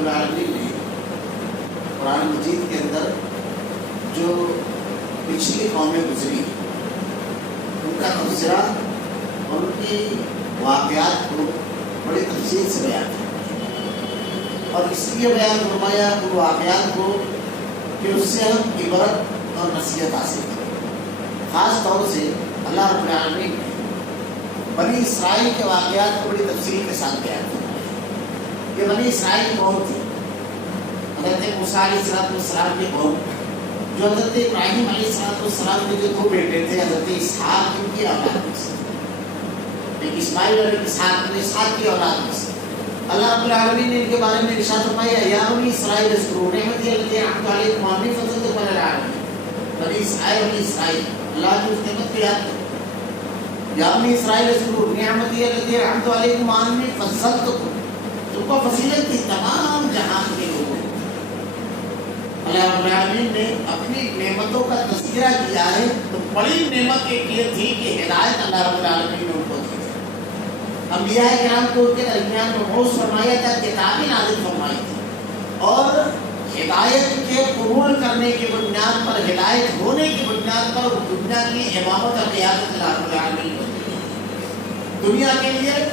رب العالمین نے قرآن مجید کے اندر جو پچھلی قومیں گزری ان کا تبصرہ اور ان کی واقعات کو بڑی تفصیل سے بیان کیا، اور اس لیے بیان فرمایا ان واقعات کو کہ اس سے ہم عبرت اور نصیحت حاصل کریں۔ خاص طور سے اللہ رب العالمین نے بنی اسرائیل کے واقعات کو بڑی تفصیل کے ساتھ بیان کیا۔ یہ بنی اسرائیل کی قوم تھی، حضرت موسیٰ علیہ السلام کی قوم، جو حضرت ابراہیم علیہ السلام کے جو دو بیٹے تھے، حضرت اسحاق ان کی اولاد میں سے، ایک اسماعیل اور ایک اسحاق کی اولاد میں سے۔ اللہ رب العالمین نے ان کے بارے میں ارشاد فرمایا، یا بنی اسرائیل اذکروا نعمتی التي انعمت علیکم وانی فضلتکم علی العالمین۔ بنی اسرائیل اللہ کی اس نعمت کو یاد کرو۔ یا بنی اسرائیل اذکروا نعمتی التي انعمت علیکم وانی فضلتکم، تم کو فضیلت دی تمام جہان کے لوگوں۔ اللہ رب العالمین نے اپنی نعمتوں کا تذکرہ کیا ہے، تو بڑی نعمت ایک یہ تھی کہ ہدایت اللہ رب العالمین نے ان کو دی۔ انبیاء کرام کو ان کے درمیان مبعوث فرمایا تھا، کتابیں نازل فرمائی تھی، اور ہدایت کے قبول کرنے کی بنیاد پر، ہدایت ہونے کی بنیاد پر دنیا کی امامت اور قیادت اللہ رب العالمین نے دنیا کے لیے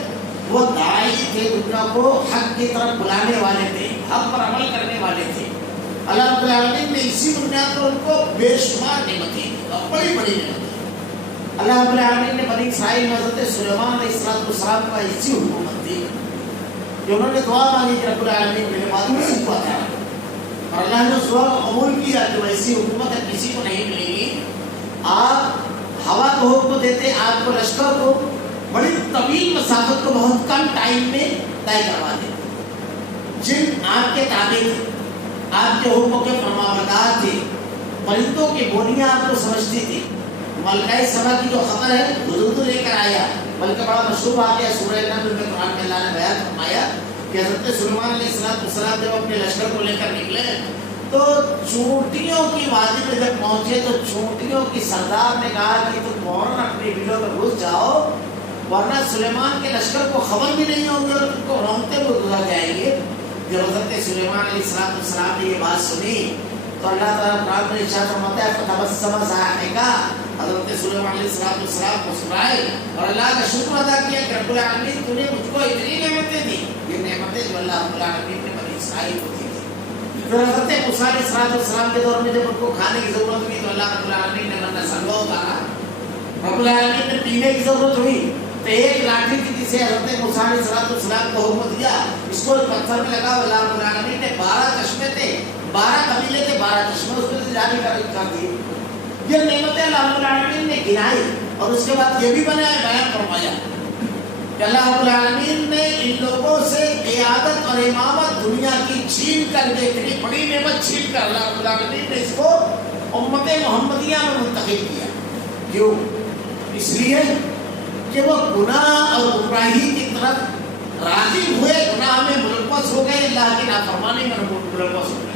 وہ داعی تھے، دنیا کو حق کی طرف بلانے والے تھے، حق پر عمل کرنے والے تھے۔ اللہ رب العالمین نے اسی بنیاد پر ان کو بے شمار نعمتیں دی، اور بڑی بڑی نعمتیں۔ اللہ رب العالمین نے بنی اسرائیل میں حضرت سلیمان علیہ السلام کا ایسی حکومت دی کہ انہوں نے دعا مانگی کہ رب العالمین میرے بعد کسی کو عطا کرے، اور اللہ نے اس دعا کو قبول کیا کہ ایسی حکومت کسی کو نہیں ملے گی۔ آپ ہوا کو حکم دیتے، آپ کو لشکر کو بڑی طویل مسافت کو بہت کم ٹائم میں طے کروا دیتے، جن آپ کے تابع تھے، آپ کے حکم کے فرمانبردار تھے، پرندوں کی بولیاں آپ کو سمجھتی تھی۔ ملکہ سبا کی جو خبر ہے حضور لے کر آیا، بلکہ بڑا مشہور واقعہ سورہ نمل میں قرآن میں اللہ نے بیان فرمایا کہ حضرت سلیمان علیہ السلام جب اپنے لشکر کو لے کر نکلے تو چونٹیوں کی وادی میں جب پہنچے تو چونٹیوں کی سردار نے کہا کہ تم فوراً اپنی بلوں میں گھس جاؤ، ورنہ سلیمان کے لشکر کو خبر بھی نہیں ہوگی اور تم کو رونقتے ہوئے گزر جائیں گے۔ جب حضرت سلیمان علیہ السلام نے یہ بات سنی تو اللہ تعالیٰ قرآن میں ارشاد فرماتا ہے فتبسم ضاحکا، حضرت سلیمان علیہ السلام مسکرائے اور اللہ کا شکر ادا کیا کہ رب العالمین تو نے مجھ کو اتنی نعمتیں دی، یہ نعمتیں جو اللہ رب العالمین نے بنی اسرائیل کو دی تھی۔ پھر حضرت موسیٰ علیہ السلام کے دور میں جب ان کو کھانے کی ضرورت ہوئی تو اللہ رب العالمین نے من سلوا اتارا، رب العالمین نے پینے کی ضرورت ہوئی تو ایک لاٹھی تھی جسے حضرت موسیٰ علیہ السلام کو حکم دیا، اس کو پتھر میں لگا، اللہ رب العالمین نے 12 چشمے تھے، 12 قبیلے تھے، 12 چشمے اس میں سے جاری کر دیے۔ یہ نعمتیں اللہ رب العالمین نے گنائی، اور اس کے بعد یہ بھی بیان فرمایا کہ اللہ رب العالمین نے ان لوگوں سے قیادت اور امامت دنیا کی چھین کر کے، اتنی بڑی نعمت چھین کر اللہ رب العالمین نے اس کو امت محمدیہ میں منتقل کیا۔ کیوں؟ اس لیے کہ وہ گناہ اور گمراہی کی طرف راغب ہوئے، گناہ میں ملوث ہو گئے، اللہ کی نافرمانی میں ملوث ہو گئے۔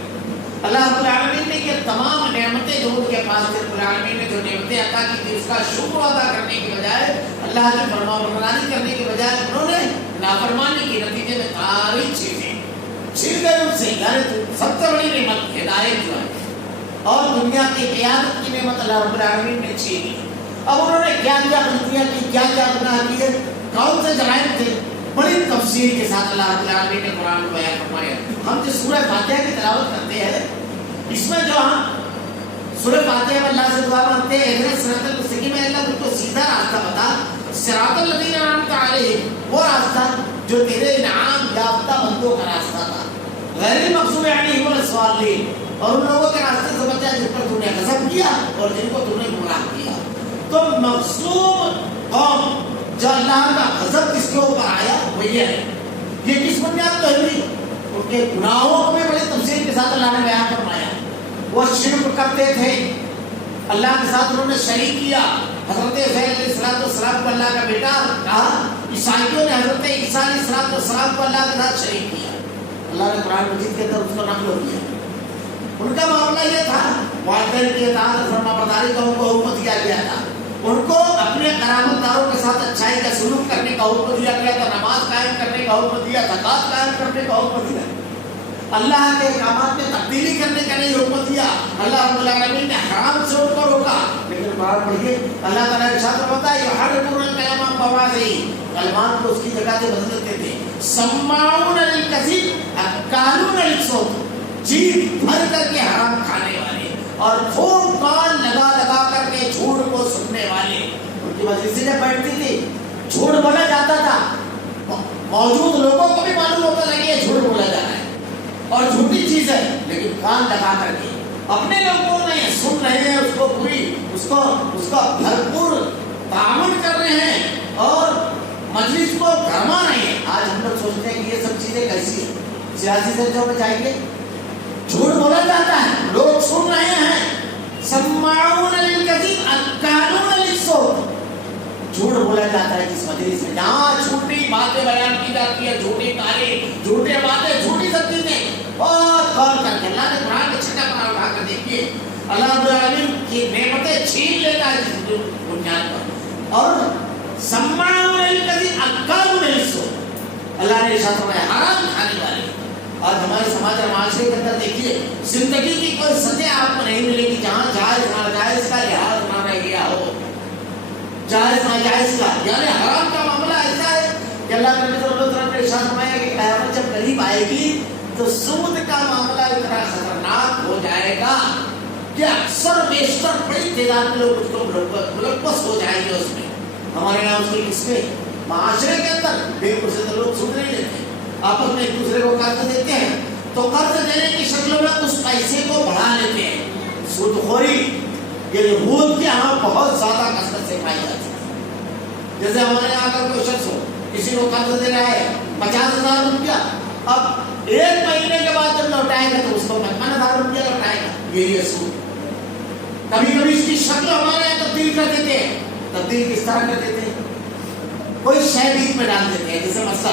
اللہ رب العالمین نے یہ تمام نعمتیں جو ان کے پاس تھے، رب العالمین نے جو نعمتیں عطا کی تھی اس کا شکر ادا کرنے کی بجائے، اللہ کی فرمانبرداری کرنے کی بجائے انہوں نے نافرمانی کے نتیجے میں ساری چیزیں چھن گئے ان سے۔ یعنی سب سے بڑی نعمت ہدایت جو ہے اور دنیا کی قیادت کی نعمت اللہ رب العالمین نے چھین لی۔ اب انہوں نے کیا کیا غلطیاں کی، کیا کیا گناہ کیے، کون سے جرائم تھے، بڑی تفصیل کے ساتھ اللہ رب العالمین نے قرآن کو بیان فرمایا۔ ہم جو سورہ فاتحہ کی تلاوت کرتے ہیں اس میں جو ہم سورہ فاتحہ میں اللہ سے دعا مانگتے ہیں اہدنا الصراط المستقیم، ہے اللہ مجھ کو سیدھا راستہ بتا، صراط الذین انعمت علیہم، وہ راستہ جو تیرے انعام یافتہ بندوں کا راستہ تھا، غیر المغضوب علیہم ولا الضالین، اور ان لوگوں کے راستے سے بچا جن پر تو نے غضب کیا اور جن کو تو نے گمراہ کیا۔ تو مغصوب قوم جو اللہ کا غضب جس کے اوپر آیا وہ یہ ہے، یہ کس بنیاد پر ہوئی؟ ان کے گناہوں کو بھی بڑی تفصیل کے ساتھ اللہ نے بیان فرمایا۔ وہ شرک کرتے تھے، اللہ کے ساتھ انہوں نے شریک کیا، حضرت عزیر علیہ السلام کو اللہ کا بیٹا کہا، عیسائیوں نے حضرت عیسیٰ علیہ السلام کو اللہ کے ساتھ شریک کیا، اللہ نے قرآن مجید کے اندر اس کو نقل کیا۔ ان کا معاملہ یہ تھا، والدین کی اطاعت اور فرمانبرداری کا ان کو حکم دیا گیا تھا، ان کو اپنے قرابت داروں کے ساتھ اچھائی کا سلوک کرنے کا حکم دیا گیا تھا، نماز قائم کرنے کا حکم دیا، زکوٰۃ قائم کرنے کا حکم دیا، اللہ کے احکامات میں تبدیلی کرنے کا نہیں حکم دیا. اللہ رب العالمین نے حرام سے ان کو روکا. لیکن بات پڑھیے اللہ تعالیٰ نے ارشاد فرماتا ہے یحرفون الکلم عن مواضعہ، کلمات کو اس کی جگہ سے بدل دیتے تھے. سماعون للکذب اکالون للسحت، جیت بھر کر کے حرام کھانے والے اور خوب کان لگا لگا کر کے جھوٹ کو سننے والے. ان کی مجلسیں جب بیٹھتی تھی جھوٹ بولا جاتا تھا، موجود لوگوں کو بھی معلوم ہوتا تھا کہ یہ جھوٹ بولا جا رہا ہے اور جھوٹی چیز ہے، لیکن کان لگا کر کے اپنے لوگوں نے سن رہے ہیں، اس کو پوری اس کا بھرپور تعاون کر رہے ہیں اور مجلس کو گرما رہے ہیں. آج ہم لوگ سوچتے ہیں کہ یہ سب چیزیں کیسی ہیں. سیاسی سرچوں میں جائیں گے جھوٹ بولا جاتا ہے، لوگ سن رہے ہیں. سماعون للکذب اکالون للسحت، جھوٹ بولا جاتا ہے جس مجلس میں جہاں جھوٹی باتیں بیان کی جاتی ہے، جھوٹی تعریف، جھوٹی باتیں، جھوٹی سب چیزیں بہت غور کر کے اللہ نے قرآن کے چھٹا پارا اٹھا کر دیکھیے اللہ رب العالمین کی نعمتیں چھین لیتا ہے جس بنیاد پر. اور سماعون للکذب اکالون للسحت، اللہ نے ارشاد فرمایا حرام کھانے والے. اور ہمارے سماج اور معاشرے کے اندر دیکھیے زندگی کی کوئی سطح آپ کو نہیں ملے گی جہاں جائز ناجائز کا لحاظ نہ رہ گیا ہو. جائز ناجائز کا یعنی حرام کا معاملہ ایسا ہے کہ اللہ کے نبی صلی اللہ علیہ وسلم نے ارشاد فرمایا کہ قیامت جب قریب آئے گی تو سود کا معاملہ اتنا خطرناک ہو جائے گا کہ اکثر بیشتر بڑی تعداد میں لوگ اس کو ملوث ہو جائیں گے. اس میں ہمارے یہاں اس کی قسمیں معاشرے کے اندر بے قصے تو لوگ سود نہیں لیتے، آپس میں ایک دوسرے کو قرض دیتے ہیں تو قرض دینے کی شکل میں اس پیسے کو بڑھا لیتے ہیں. سود خوری یہ یہود کے یہاں بہت زیادہ کثرت سے پائی جاتی ہے. جیسے ہمارے یہاں اگر کوئی شخص ہو کسی کو قرض دے رہا ہے 50,000 روپیہ، اب ایک مہینے کے بعد جب لوٹائے گا تو اس کو 55,000 روپیہ لوٹائے گا. یہ سود. کبھی کبھی اس کی شکل ہمارے یہاں تبدیل کر دیتے ہیں. تبدیل کس طرح کر دیتے ہیں؟ کوئی شے بیچ میں ڈال دیتے ہیں. جیسے مثلا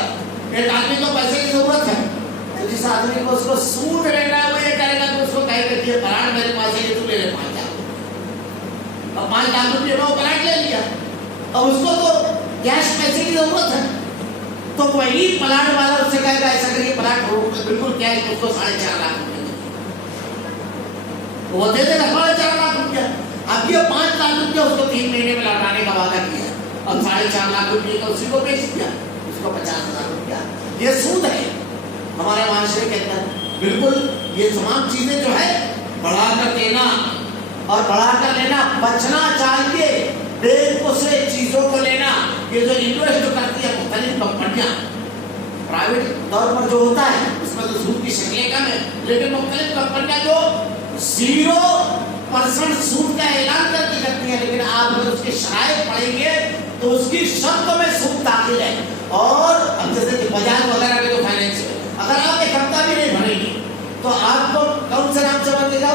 ایک آدمی کو پیسے کی ضرورت ہے تو جس آدمی کو اس کو سود لینا ہے وہ یہ کرے گا کہ اس کو کہے گا کہ پلاٹ میرے پاس ہے تو لے لے 5,000. اب 5,000 روپئے میں وہ پلاٹ لے لیا. اب اس کو تو کیش پیسے کی ضرورت ہے تو وہی پلاٹ والا اس سے کہے گا ایسا کریے پلاٹ بالکل کیش اس کو 4.5 لاکھ روپئے وہ دے دے گا 4.5 لاکھ روپیہ. اب یہ 5 لاکھ روپیہ اس کو 3 مہینے میں لوٹانے کا وعدہ کیا اور 4.5 لاکھ روپیے کا اسی کو بیچ دیا، اس کو 50,000 روپیہ. یہ سود ہے ہمارے معاشرے کے اندر. بالکل یہ تمام چیزیں جو ہے بڑھا کر دینا اور بڑھا کر لینا بچنا چاہیے. بے قصے چیزوں کو لینا، یہ جو انویسٹ کرتی ہے مختلف کمپنیاں پرائیویٹ طور پر جو ہوتا ہے اس میں تو سود کی شکلیں کم ہے، لیکن مختلف کمپنیاں جو 0% سود کا اعلان کر کے کرتی ہیں، لیکن آپ اگر اس کے شرائط پڑھیں گے تو اس کی شرطوں میں سود داخل ہے. اور اب جیسے کہ بجاج وغیرہ کے جو فائنینس ہے، اگر آپ ایک ہفتہ بھی نہیں بھریں گے تو آپ کو کون سے نام سے بھر دے گا؟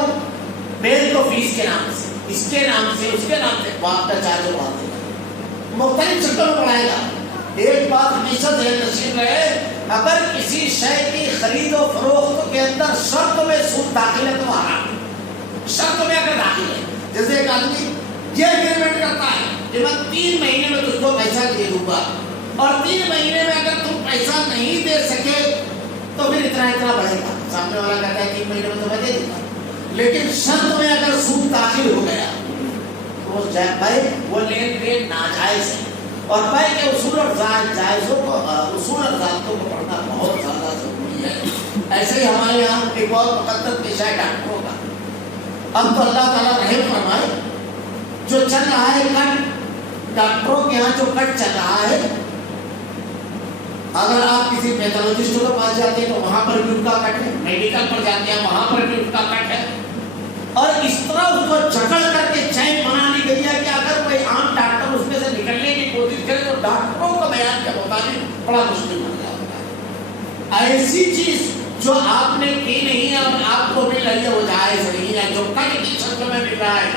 بیل کو فیس کے نام سے، اس کے نام سے، اس کے نام سے وہ آپ کا چارج بڑھا دے گا، مختلف شکل میں بڑھائے گا. ایک بات ہمیشہ ذہن نشین رہے، اگر کسی شے کی خرید و فروخت کے اندر شرط میں سود داخل ہے تو حرام ہے. شرط میں اگر داخل ہے، جیسے ایک آدمی یہ اگریمنٹ کرتا ہے کہ میں 3 مہینے میں تجھ کو پیسہ دے دوں گا اور 3 مہینے میں اگر تم پیسہ نہیں دے سکے تو پھر اتنا بڑھے گا. سامنے والا کہتا ہے 3 مہینے میں تو میں دے دوں گا، لیکن شرط میں اگر سود داخل ہو گیا تو وہ لین دین ناجائز ہے. اور بھائی کے اصول اور جائزوں کو، اصول اور ضابطوں کو پڑھنا بہت زیادہ ضروری ہے. ایسے ہی ہمارے یہاں ایک اور مقدس پیشہ ہے ڈاکٹروں کا. اب تو اللہ تعالیٰ رحم فرمائے، جو چل رہا ہے کٹ، ڈاکٹروں کے یہاں جو کٹ چل رہا ہے، اگر آپ کسی پیتھولوجسٹ کے پاس جاتے ہیں تو وہاں پر بھی ان کا کٹ ہے، میڈیکل پر جاتے ہیں وہاں پر بھی ان کا کٹ ہے. اور اس طرح اس کو جکڑ کر کے چین بنا لی گئی ہے کہ اگر کوئی عام ڈاکٹر اس میں سے نکلنے کی کوشش کرے تو ڈاکٹروں کا بیان کے مطابق بڑا مشکل بن جاتا ہے. ایسی چیز جو آپ نے کی نہیں ہے اور آپ کو مل رہی ہے وہ جائز نہیں ہے، جو کٹ کی شکل میں مل رہا ہے.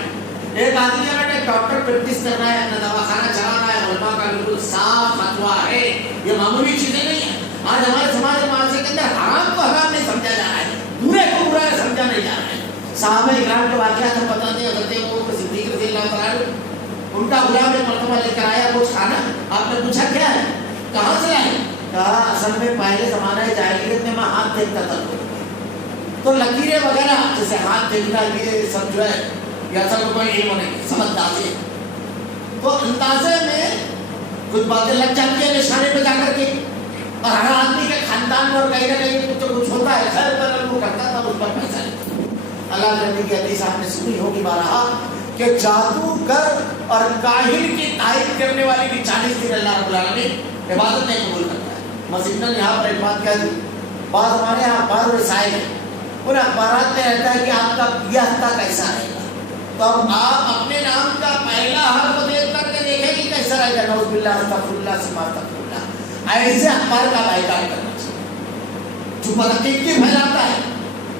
ایک آدمی اگر ایک ڈاکٹر پریکٹس کر رہا ہے، اپنا دواخانہ چلا رہا ہے، علماء کا بالکل صاف فتویٰ ہے، یہ معمولی چیزیں نہیں ہیں. آج ہمارے سماج معاشرے کے اندر حرام کو حرام نہیں سمجھا جا رہا ہے، برے کو برا سمجھا نہیں جا رہا ہے. صحابہ اکرام کے واقعات ہم بتاتے ہیں، حضرت ابوبکر صدیق رضی اللہ تعالیٰ عنہ، ان کا غلام ایک مرتبہ لے کر آیا کچھ کھانا. آپ نے پوچھا کیا ہے؟ کہاں سے آئے؟ کہا اصل میں پہلے زمانہ جاہلیت میں میں ہاتھ دیکھتا تھا تو لکیریں وغیرہ جیسے ہاتھ دیکھنا یہ سب جو ہے یہ اصل میں کوئی علم نہیں، سب اندازے، تو اندازے میں کچھ باتیں لگ جاتی ہیں نشانے پہ جا کر کے، اور ہر آدمی کے خاندان میں اور کہیں نہ کہیں کچھ کچھ ہوتا ہے، خیر پر وہ کرتا تھا اس پر پیسہ لیتا۔ اللہ کے نبی کی حدیث آپ نے سنی ہوگی بارہا کہ جادوگر اور کاہن کی تائید کرنے والے کی 40 دن اللہ رب العالمین عبادت نہیں قبول کرتا ہے۔ مثلاً یہاں پر ایک بات کہہ دی، بعض ہمارے یہاں اخبار رسائل ہیں، ان اخبارات میں رہتا ہے کہ آپ کا یہ ہفتہ کیسا رہے گا، تو اب آپ اپنے نام کا پہلا حرف دیکھ کر کے دیکھیں کہ کیسا رہے گا، نعوذ باللہ استغفر اللہ ثم استغفر اللہ، ایسے اخبار کا بائیکاٹ کرنا چاہیے جو بدعقیدگی پھیلاتا ہے۔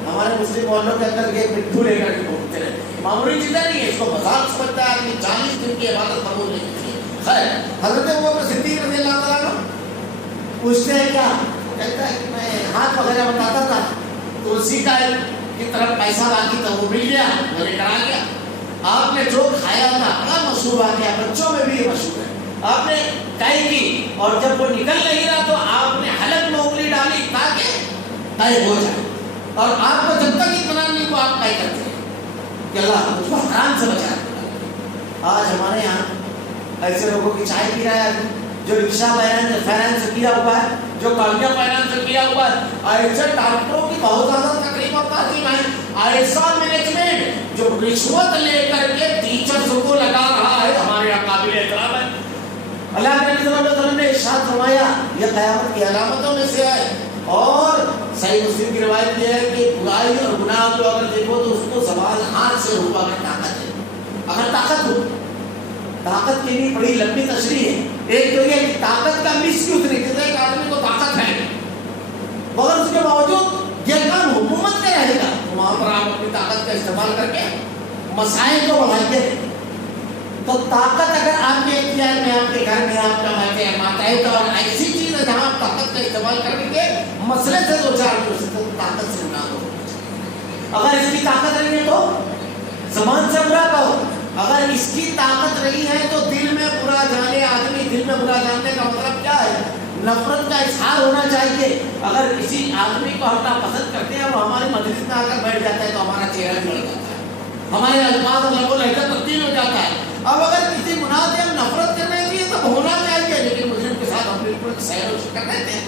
ہمارے مسلم محلوں کے اندر یہ پٹھو لے کر کے گھومتے رہتے ہیں، معمولی چیزیں نہیں ہے، اس کو مذاق سمجھتا ہے آدمی، 40 دن کی عبادت قبول نہیں ہوتی ہے۔ خیر حضرت ابوبکر صدیق رضی اللہ تعالیٰ عنہ پوچھتے ہیں کیا، کہتا ہے کہ میں ہاتھ وغیرہ بتاتا تھا تو اسی کا کی طرف پیسہ باقی تھا وہ مل گیا، وہ لے کر آ گیا۔ آپ نے جو کھایا تھا بڑا مشہور آ گیا، بچوں میں بھی یہ مشہور ہے، آپ نے طے کی اور جب وہ نکل نہیں رہا تو آپ نے حلق میں انگلی ڈالی تاکہ طے ہو جائے، اور آپ کو جب تک اطمینان نہیں کو آپ طے کرتے ہیں کہ اللہ مجھ کو حرام سے بچا۔ آج ہمارے یہاں ایسے لوگوں کی چائے پی رہا ہے جو رکشہ فائنانس سے کیا ہوا ہے، جو گاڑیاں فائنانس سے کیا ہوا ہے، ایسے ڈاکٹروں کی بہت زیادہ تکلیف اور تعظیم ہے، ایسا مینجمنٹ جو رشوت لے کر کے ٹیچرز کو لگا رہا ہے، ہمارے یہاں قابل احترام ہے۔ اللہ کے نبی صلی اللہ علیہ وسلم نے ارشاد فرمایا یہ قیامت کی علامتوں میں سے ہے، اور صحیح مسلم کی روایت یہ ہے کہ برائی اور گناہ کو اگر دیکھو تو اس کو زبان ہاتھ سے روکا کر طاقت ہے، اگر طاقت ہو، طاقت کے لیے بڑی لمبی تشریح ہے۔ ایک تو یہ کہ طاقت کا مس یوز نہیں، جیسے ایک آدمی کو طاقت ہے مگر اس کے باوجود یہ کام حکومت کا رہے گا، تو وہاں پر آپ اپنی طاقت کا استعمال کر کے مسائل کو بڑھائیے۔ تو طاقت اگر آپ کے اختیار میں، آپ کے گھر میں، آپ کا ماتحت اور ایسی چیز ہے جہاں آپ طاقت کا استعمال کر کے مسئلے سے دو چار ہو سکتے تو طاقت سے نہ ہو۔ اگر اس کی طاقت نہیں ہے تو زبان سے برا کہو، اگر اس کی طاقت رہی ہے تو دل میں برا جانے، آدمی دل میں برا جاننے کا مطلب کیا ہے؟ نفرت کا اظہار ہونا چاہیے۔ اگر کسی آدمی کو ہم ناپسند کرتے ہیں وہ ہماری مجلس میں آ کر بیٹھ جاتا ہے تو ہمارا چہرہ جڑ جاتا ہے، ہمارے الفاظ اور لب و لہجہ تبدیل ہو جاتا ہے۔ اب اگر کسی گناہ سے ہم نفرت کرنے کے لیے تب ہونا چاہیے، لیکن مجرم کے ساتھ ہم بالکل سیر و شکر رہتے ہیں،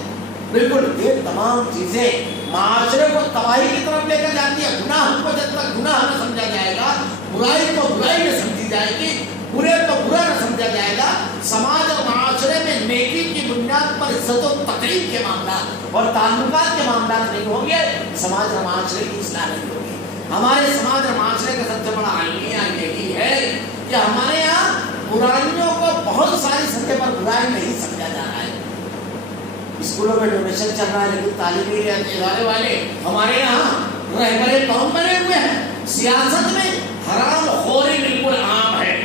بالکل یہ تمام چیزیں معاشرے کو تباہی کی طرف لے کر جاتی ہے۔ گناہ کو جب تک گناہ نہ سمجھا جائے گا، برائی کو برائی نہ سمجھی جائے گی، برے کو برا نہ سمجھا جائے گا، سماج اور معاشرے میں نیکی کی بنیاد پر عزت و تقریب کے معاملات اور تعلقات کے معاملات نہیں ہوں گے، سماج اور معاشرے کی اصلاح نہیں ہوگی۔ ہمارے سماج اور معاشرے کا سب سے بڑا المیہ یہی ہے کہ ہمارے یہاں برائیوں کو بہت ساری سطح پر برائی نہیں سمجھا جا رہا ہے۔ اسکولوں میں ڈونیشن چل رہا ہے لیکن تعلیمی ادارے والے ہمارے یہاں رہبر قوم بنے ہوئے ہیں۔ سیاست میں حرام خوری بالکل عام ہے،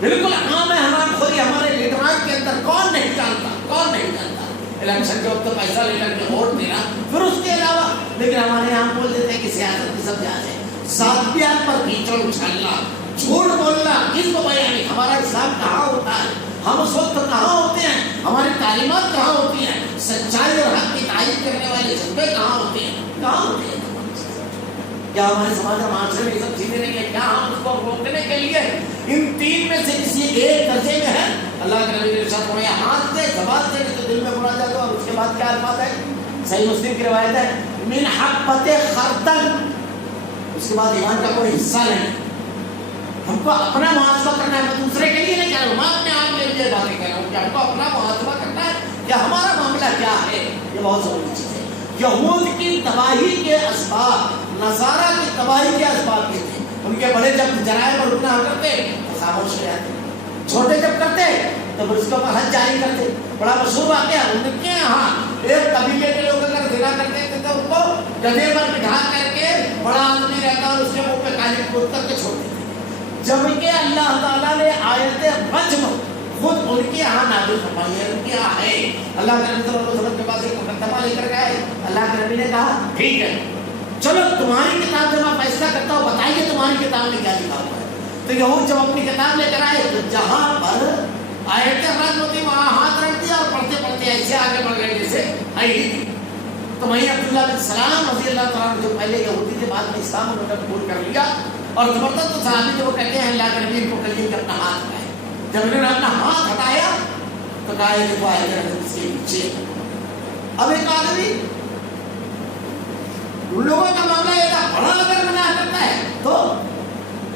بالکل عام ہے حرام خوری ہمارے لیڈران کے اندر۔ کون نہیں جانتا، کون نہیں جانتا؟ الیکشن کے وقت پیسہ لے کر کے ووٹ دینا، پھر اس کے علاوہ لیکن ہمارے یہاں بول دیتے ہیں کہ سیاست کی سب جانچ ہے، ساتویات پر کیچڑ اچھالنا، جھوٹ بولنا، کس کو بیانی، ہمارا اسلام کہاں ہوتا ہے؟ ہم اس وقت کہاں ہوتے ہیں؟ ہماری تعلیمات کہاں ہوتی ہیں؟ سچائی اور حق کی تائید کرنے والے جذبے کہاں ہوتے ہیں؟ کہاں ہوتے ہیں؟ کیا ہمارے سماج اور معاشرے میں یہ سب چیزیں نہیں ہیں؟ کیا ہم اس کو روکنے کے لیے ان تین میں سے کسی ایک درجے میں ہے؟ اللہ کے نبی نے ارشاد فرمایا ہاتھ سے، زبان سے نہیں تو دل میں برا جاتا، اور اس کے بعد کیا الفاظ ہے؟ صحیح مسلم کی روایت ہے من حبۃ خردل، اس کے بعد ایمان کا کوئی حصہ نہیں۔ ہم کو اپنا محاسبہ کرنا ہے، میں دوسرے کے لیے نہیں کہہ رہا ہوں، میں اپنے آپ کے لیے باتیں کہہ رہا ہوں کہ ہم کو اپنا محاسبہ کرنا ہے کہ ہمارا معاملہ کیا ہے۔ یہ بہت ضروری چیز ہے۔ یہود کی تباہی کے اسباب، نصارہ کی تباہی کے اسباب یہ تھے، ان کے بڑے جب جرائم اور گناہ کرتے تو خاموش ہو جاتے، چھوٹے جب کرتے تو پھر اس کے اوپر حد جاری کرتے۔ بڑا مشہور واقعہ ان کے یہاں ایک قبیلے کے لوگ اگر زنا کرتے تھے تو ان کو گدھے پر بٹھا کر کے، بڑا آدمی رہتا اور اس کے منہ پہ کالی پوت کر کے چھوڑ دیتے، جبکہ اللہ تعالیٰ نے آیت رجم خود ان کے یہاں نازل فرمائی ہے، ان کے یہاں ہے۔ اللہ کے نبی صلی اللہ علیہ وسلم کے پاس ایک مقدمہ لے کر گئے، اللہ کے نبی نے کہا ٹھیک ہے چلو تمہاری کتاب سے میں فیصلہ کرتا ہوں، بتائیے تمہاری کتاب میں کیا لکھا ہوا ہے۔ تو یہود جب اپنی کتاب لے کر آئے تو جہاں پر آیت رجم ہوتی وہاں ہاتھ رکھ دیا اور پڑھتے پڑھتے ایسے آگے بڑھ گئے جیسے تو وہیں عبداللہ بن سلام رضی اللہ تعالیٰ عنہ جو پہلے یہودی تھے بعد میں اسلام انہوں نے قبول کر لیا اور زبردست تو صحابی جو وہ کہتے ہیں اللہ کے نبی کو کلیے کہ اپنا ہاتھ ہٹائے. جب انہوں نے اپنا ہاتھ ہٹایا تو کہا یہ دیکھو آئے گا اس کے پیچھے. اب ایک آدمی ان لوگوں کا معاملہ یہ تھا بڑا اگر گناہ کرتا ہے تو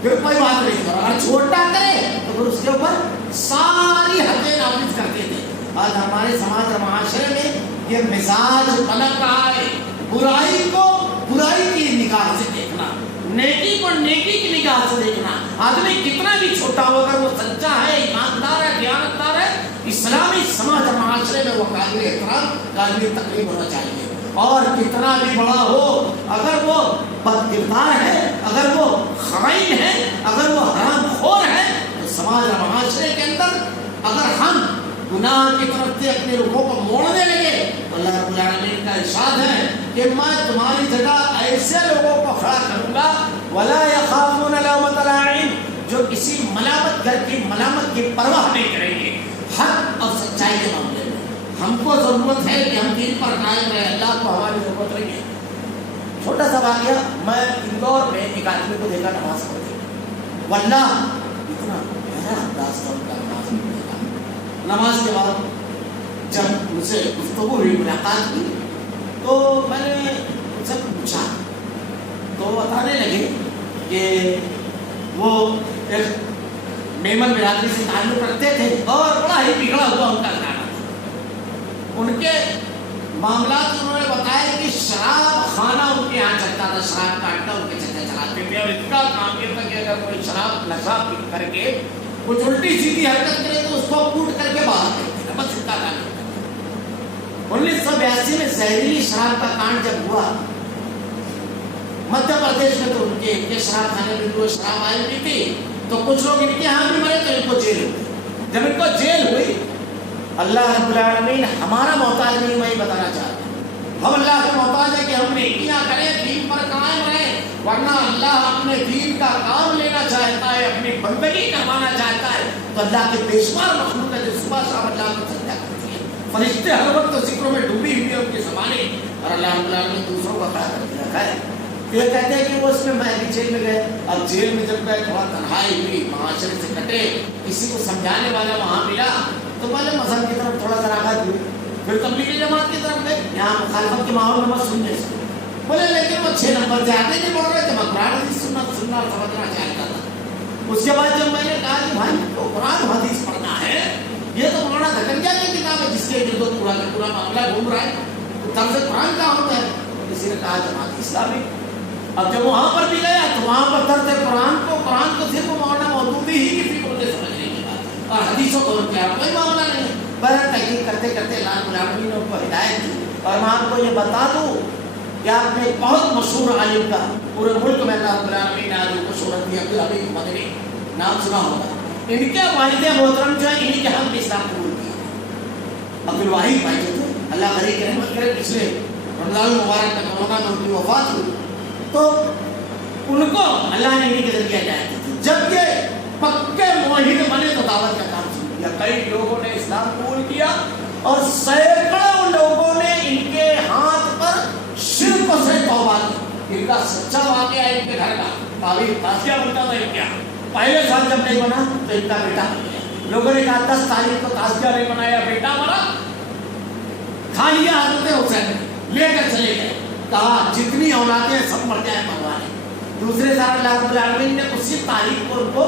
پھر کوئی بات نہیں کرو, اگر چھوٹا کرے تو پھر اس کے اوپر ساری حدیں نافذ کرتے تھے. آج ہمارے سماج اور معاشرے میں یہ مزاج پلٹ رہا ہے, برائی کو برائی کی نگاہ سے دیکھنا, نیکی کو نیکی کی نگاہ سے دیکھنا. آدمی کتنا بھی چھوٹا ہو اگر وہ سچا ہے, ایماندار ہے, دیانتدار ہے, اسلامی سماج اور معاشرے میں وہ قابل احترام قابل تقریب ہونا چاہیے. اور کتنا بھی بڑا ہو اگر وہ بد کردار ہے, اگر وہ خائن ہے, اگر وہ حرام خور ہے, تو سماج اور معاشرے کے اندر اگر ہم گناہ کی طرف سے اپنے رخوں کو موڑنے لگے تو اللہ رب العالمین کا ارشاد ہے کہ میں تمہاری جگہ ایسے لوگوں کو کھڑا کروں گا ولا یخافون لومۃ لائم, جو کسی ملامت گر کی ملامت کی پرواہ نہیں کریں گے حق اور سچائی کے معاملے میں. ہم کو ضرورت ہے کہ ہم دین پر قائم رہیں, اللہ کو ہماری ضرورت نہیں ہے. چھوٹا سا واقعہ, میں اندور میں ایک آدمی کو دیکھا نماز پڑھتے, واللہ اتنا گہرا انداز تھا ان کا نماز پڑھنے کا. نماز کے بعد جب ان سے گفتگو ہوئی, ملاقات ہوئی, تو میں نے ان سے پوچھا تو بتانے لگے کہ وہ ایک میمن برادری سے تعلق رکھتے تھے اور بڑا ہی بگڑا ہوا ان کا گھرانا تھا. ان کے معاملات انہوں نے بتایا کہ شراب خانہ ان کے یہاں چلتا تھا, شراب کا اڈا ان کے چچا چلاتے تھے, اور ان کا کام یہ تھا کہ اگر کوئی شراب نشہ کر کے کچھ الٹی سیدھی حرکت کرے تو اس کو کوٹ کر کے باہر پھینکتے تھے, بس اتنا کام. 1982 میں زہریلی شراب کا کانڈ جب ہوا مدھیہ پردیش میں, تو ان کے شراب خانے میں وہ شراب آئی ہوئی تھی, تو کچھ لوگ ان کے یہاں بھی مرے تو ان کو جیل ہوئی. جب ان کو جیل ہوئی, اللہ رب العالمین ہمارا محتاج نہیں, میں بتانا چاہتا ہوں ہم اللہ کے محتاج ہے کہ ہم نیکیاں کریں, دین پر قائم رہیں, ورنہ اللہ اپنے دین کا کام لینا چاہتا ہے, اپنی بندگی کروانا چاہتا ہے تو اللہ کے بے شمار مخلوق ہے جو صبح شام اللہ کو سجدہ کرتی ہے. فرشتے ہر وقت ذکروں میں ڈوبی ہوئی ہے ان کے زمانے, اور اللہ رب العالمین نے دوسروں کا کھڑا کر کے رکھا ہے. یہ کہتے ہیں کہ وہ اس میں بھی جیل میں گئے. اب جیل میں جب گئے تھوڑا تنہائی ہوئی, معاشرے سے کٹے, کسی کو سمجھانے والا وہاں ملا تو پہلے مذہب کی طرف تھوڑا سا راغب ہوئی, پھر تبلیغی جماعت کی طرف گئے. یہاں مخالفت کے ماحول میں مت سننے سے بولے, لیکن وہ 6 نمبر سے آگے نہیں بڑھ رہے تھے, میں قرآن حدیث سننا اور سمجھنا چاہتا تھا. اس کے بعد جب میں نے کہا کہ بھائی تو قرآن حدیث پڑھنا ہے, یہ تو مولانا زکریا کی کتاب ہے جس کے جو پورا کا پورا معاملہ گھوم رہا ہے, تو طرز قرآن کہاں ہوتا ہے؟ کسی نے کہا جماعت اسلامی. اب جب وہاں پر بھی گیا تو وہاں پر طرز قرآن کو صرف مولانا مودودی ہی کی فکر سے سمجھنے کی بات, اور حدیثوں کو کیا کوئی معاملہ نہیں. پر تحقیق کرتے کرتے اللہ رب العالمین نے ان کو ہدایت دی. اور میں آپ کو یہ بتا دوں کہ آپ نے ایک بہت مشہور عالم کا پورے ملک میں اللہ رب العالمین نے عالم کو شہرت دی, عبدالحمید مدنی, نام سنا ہوگا. ان کے والد محترم جو ہے انہی کے ہم نے اسلام قبول کیا. عبدالواحد بھائی جو تھے, اللہ علیہ کی رحمت کرے, پچھلے رمضان المبارک میں کورونا میں ان کی وفات ہوئی, تو ان کو اللہ نے انہی کے ذریعے ہدایت دی. جب یہ پکے موحد بنے تو دعوت کا کام شروع کیا. کئی لوگوں نے اسلام قبول کیا اور سینکڑوں لوگوں نے ان کے ہاتھ پر شرک سے توبہ کی. ان کا سچا واقعہ ہے ان کے گھر کا, تعلیم تازیہ بنتا تھا ان کیا. پہلے سال جب نہیں بنا تو ان کا بیٹا بن گیا. لوگوں نے کہا 10 تاریخ کو تازیہ نہیں بنایا, بیٹا مرا, کھا لیا حضرت حسین, لے کر چلے گئے. کہا جتنی اولادیں سب مر جائیں بھگوان. دوسرے سال اللہ رب العالمین نے اسی تاریخ کو ان کو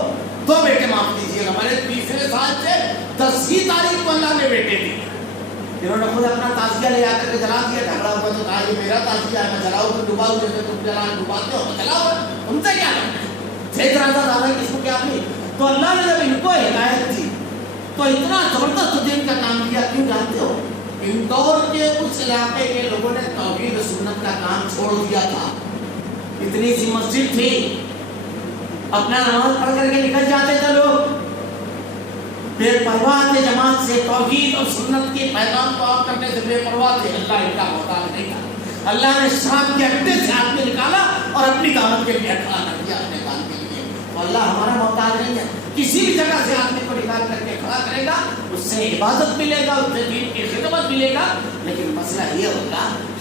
2 بیٹے معاف دیجیے گا. میں نے تیسرے سال سے 10ہی تاریخ کو اللہ نے بیٹے دیے. انہوں نے خود اپنا تازیہ لے آ کر کے جلا دیا. جھگڑا ہوا تو کہا یہ میرا تازیہ ہے, میں جلاؤں تو ڈباؤں, جیسے تم ڈباتے ہو میں جلاؤ, ان سے کیا کرنا ہے. دیکھ رہا تھا دادا کس کو کیا نہیں. تو اللہ نے جب ان کو ہدایت دی تو اتنا زبردست دین کا کام کیا. کیوں جانتے ہو؟ اندور کے اس علاقے کے لوگوں نے توحید و سنت کا کام چھوڑ دیا تھا. اتنی سی مسجد تھی, اپنا نماز پڑھ کر کے نکل جاتے تھے لوگ, بے پرواہ تھے جماعت سے, توحید اور سنت کے پیغام کو آپ کرنے سے بے پرواہ تھے. اللہ ان کا محتاج نہیں تھا. اللہ نے شام کے اڈے سے آدمی نکالا اور اپنی دعوت کے لیے کھڑا کر دیا اپنے کام کے لیے. تو اللہ ہمارا محتاج نہیں ہے. کسی بھی جگہ سے آدمی کو نکال کر کے کھڑا کرے گا, اس سے عبادت ملے گا, اس سے دین کی خدمت ملے گا. لیکن مسئلہ یہ ہوگا